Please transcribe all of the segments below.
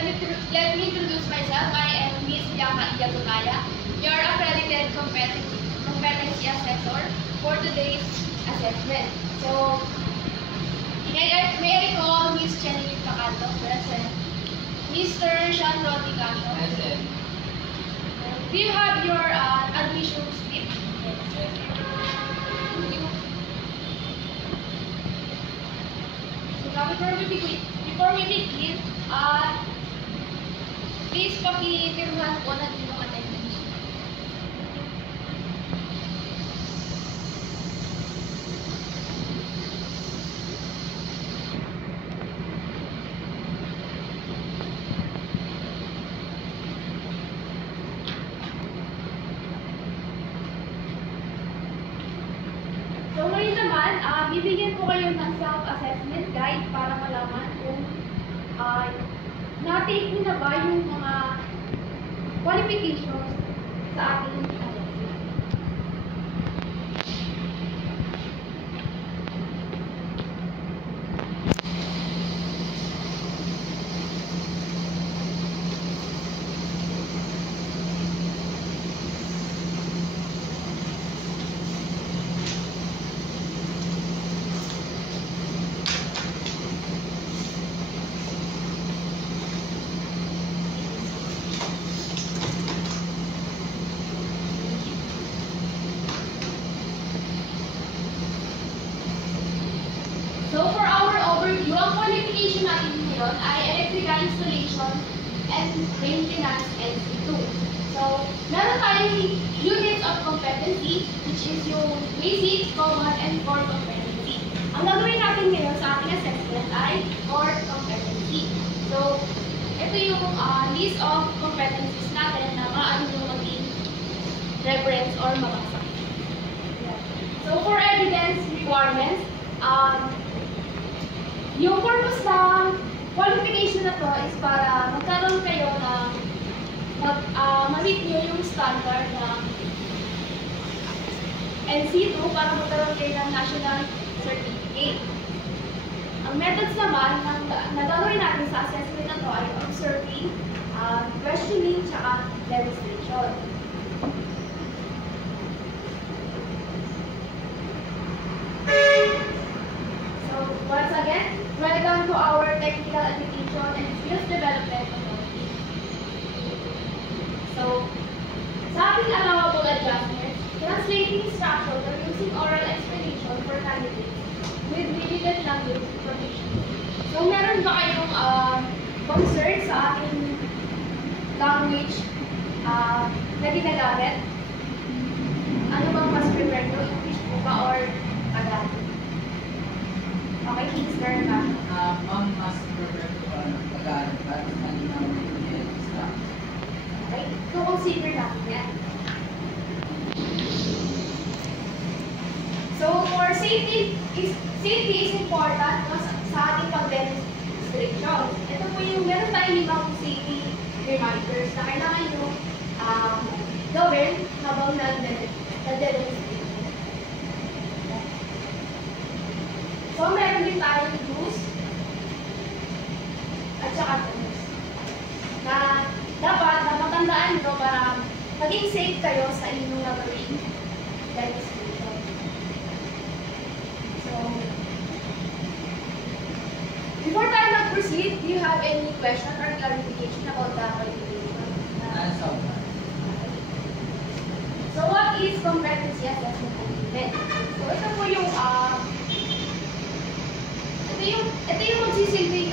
let me introduce myself. I am Miss Bianca Iyagunaya, your accredited competency assessor for today's assessment. So, may I call Miss Jenny Pacato, present. Mr. Sean Rodrigacio. Present. Do you have your admission slip? Thank you. So now before we begin, please pakipirmahan po natin yung attendance. So ngayon naman, bibigyan ko kayo ng self-assessment guide para malaman kung na-take nyo na ba yung mga qualifications sa ating assessment. So for our overview, ang qualification natin ngayon ay electrical installation and maintenance NC2. So meron tayong units of competency, which is yung basic, common, and core competency. Ang gagawin natin ngayon sa ating assessment ay core competency. So ito yung list of competencies natin na maaari nyo maging reference or mabasa. So for evidence requirements, yung purpose ng qualification na to is para magkaroon kayo ng ma-meet nyo yung standard ng NC2 para magkaroon kayo ng national certificate. Ang methods naman na gagawin natin sa assessment na to ay observing, questioning, tsaka demonstration. Once again, welcome to our Technical Education and Skills Development Authority. So, sa ating allowable adjustments, translating instructions or using oral explanation for candidates with limited language information. So, meron ba kayong concern sa ating language na ginagamit? Ano bang mas prefer nyo? English po ba or Tagalog? Okay, please learn ka. Ma'am, mas prefer ko Tagalog at malinaw yung staff. Okay, so consider natin yan. So, for safety is important sa ating pag-demonstration. Ito po yung, meron tayong limang safety reminders na kailangan nyo gawin habang nag-demonstration. So, meron din tayong do's at saka don'ts na dapat matandaan nyo para maging safe kayo sa inyong gagawing demonstration. So, before tayo mag-proceed, do you have any question or clarification about the qualification? So, what is competency assessment agreement? So, ito po yung ito yung magsisilbing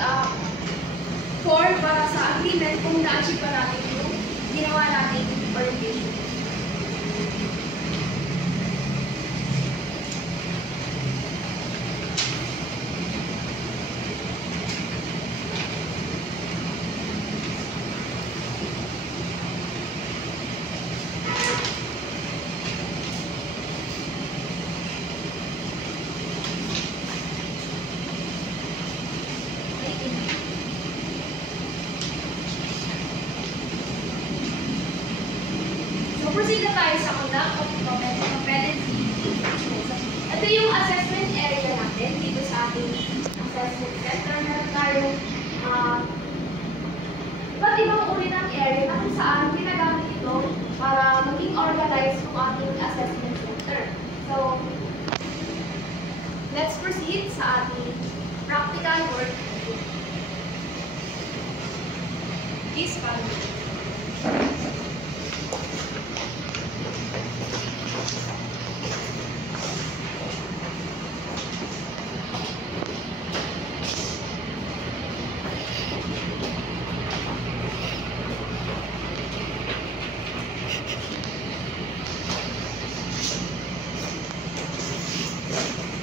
form para sa agreement kung na-achieve pa natin yung ginawa natin orientation. So organize yung ating assessment center. So, let's proceed sa ating practical work. Please follow me.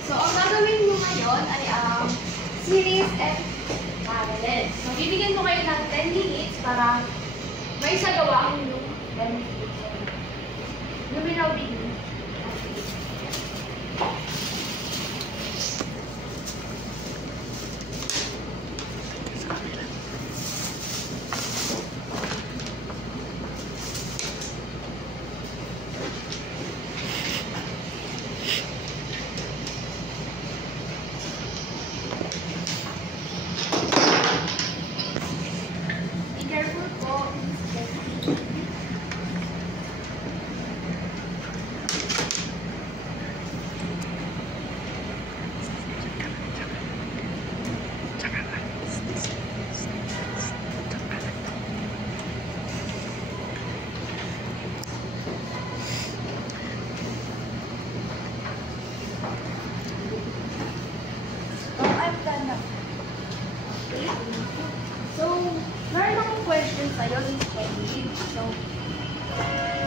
So, ang gagawin mo ngayon ay series and parallel. So, bibigyan ko kayo ng 10 minutes para may sagawa ang inyong demonstration. You will now begin. Be careful po. I'm done na. So, meron akong question sa'yo, Miss Kelly. So,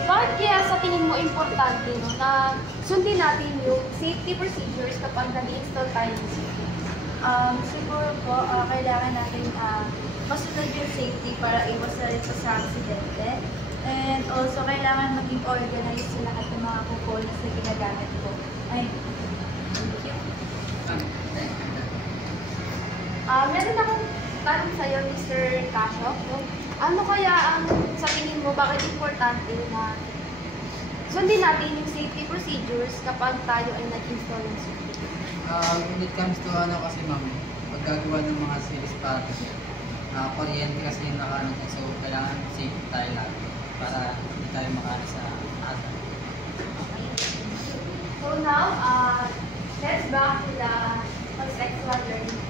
bakit kaya sa tingin mo importante no, na sundin natin yung safety procedures kapag nag-install tayo ng system? Siguro po, kailangan natin masunod yung safety para iwasan sa aksidente. And also, kailangan maging organized sa lahat ng mga components na ginagamit ko. Ay, thank you. Meron akong tanong sa'yo, Mr. Casio. No? Ano kaya ang sa tingin mo, bakit importante na sundin natin yung safety procedures kapag tayo ay nag-install ng system? When it comes to kasi ma'am, paggagawa ng mga series pattern, kuryente kasi yung nakaano dyan. So, kailangan safe tayo lahat para hindi tayo makaano sa asa. So now, let's back to the contextual learning.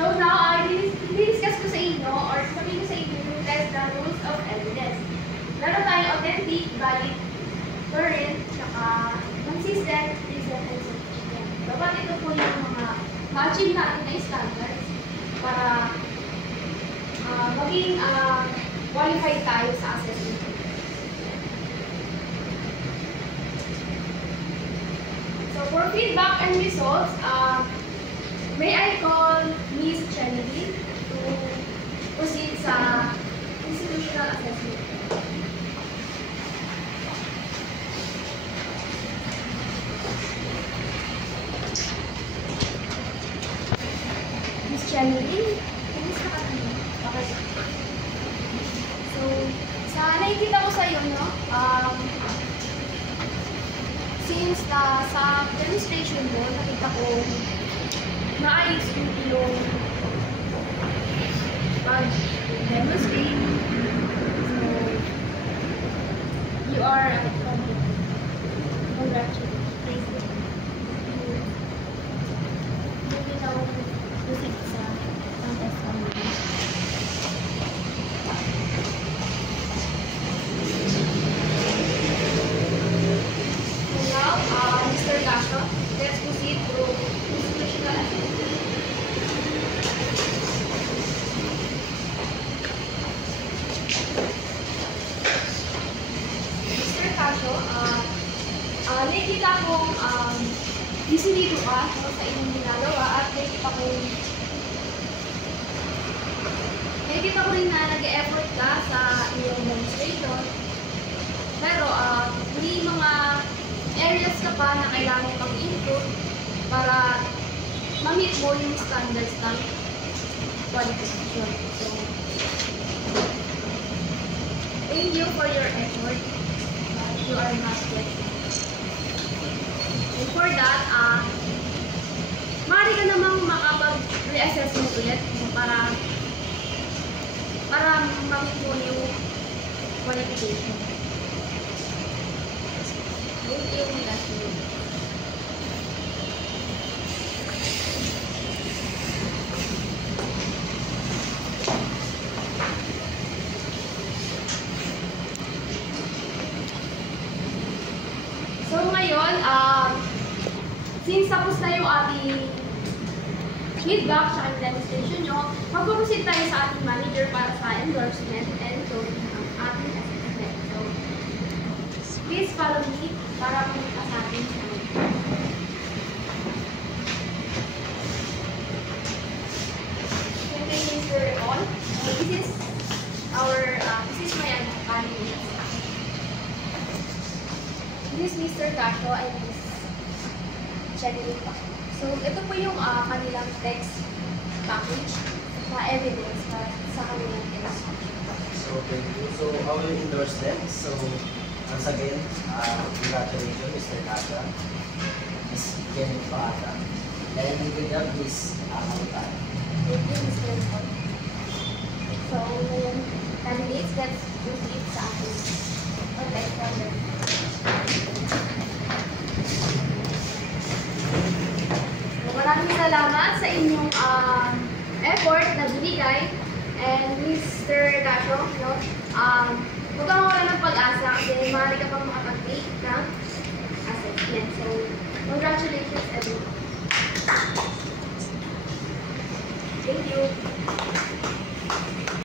So now, i-discuss ko sa inyo or sabihin ko sa inyo yung test the rules of evidence. Meron tayong authentic, valid, current, tsaka consistent, recent, and sufficient. Dapat ito po yung mga ma-achieve natin na standards para maging qualified tayo sa assessment. So for feedback and results, may I call Miss Chenedy to proceed sa institutional assessment. Miss Chenedy, kumusta ka naman? Okay. So, sa nakikita ko sa iyo, no? Since sa demonstration mo, nakita ko maayos yung iyong pag-demonstrate. So, you are congratulations. Moving now proceed sa contest namin. So now, Mr. Gasho, let's proceed to institutional assessment. Mr. Casio, nakikita kong disinido ka sa inyong ginagawa at nakikita ko rin na nag-e-effort ka sa iyong demonstration. Pero may mga areas ka pa na kailangan pang improve para ma-meet mo yung standards ng qualification. So, thank you for your effort. You are not yet. And for that, maaari ka namang makapag-reassessment ulit para ma-meet mo yung qualification. Yung last year. So ngayon, since tapos na yung ating feedback sa demonstration nyo, mag-proceed tayo sa ating manager para sa endorsement and closing ng ating assessment. So, please follow me para pumunta sa ating manager. Thank you, Mr. Ron. This is my candidate. This is Mr. Cacho and Ms. Chenery pa. So, ito po yung kanilang text package na evidence para sa kanilang instruction. So, thank you. So, our endorsement. So, once again, congratulations, Mr. Cacho, Ms. Jenny Paata, and good job, Ms. Akamutan. Thank you, Mr. Ron. So, ngayon, candidates, let's proceed sa ating text order. Maraming salamat sa inyong effort na binigay. And Mr. Gacho, no, huwag kang mawala ng pag-asa kasi maaari ka pang makapag-take ng assessment. So, congratulations everyone. Thank you.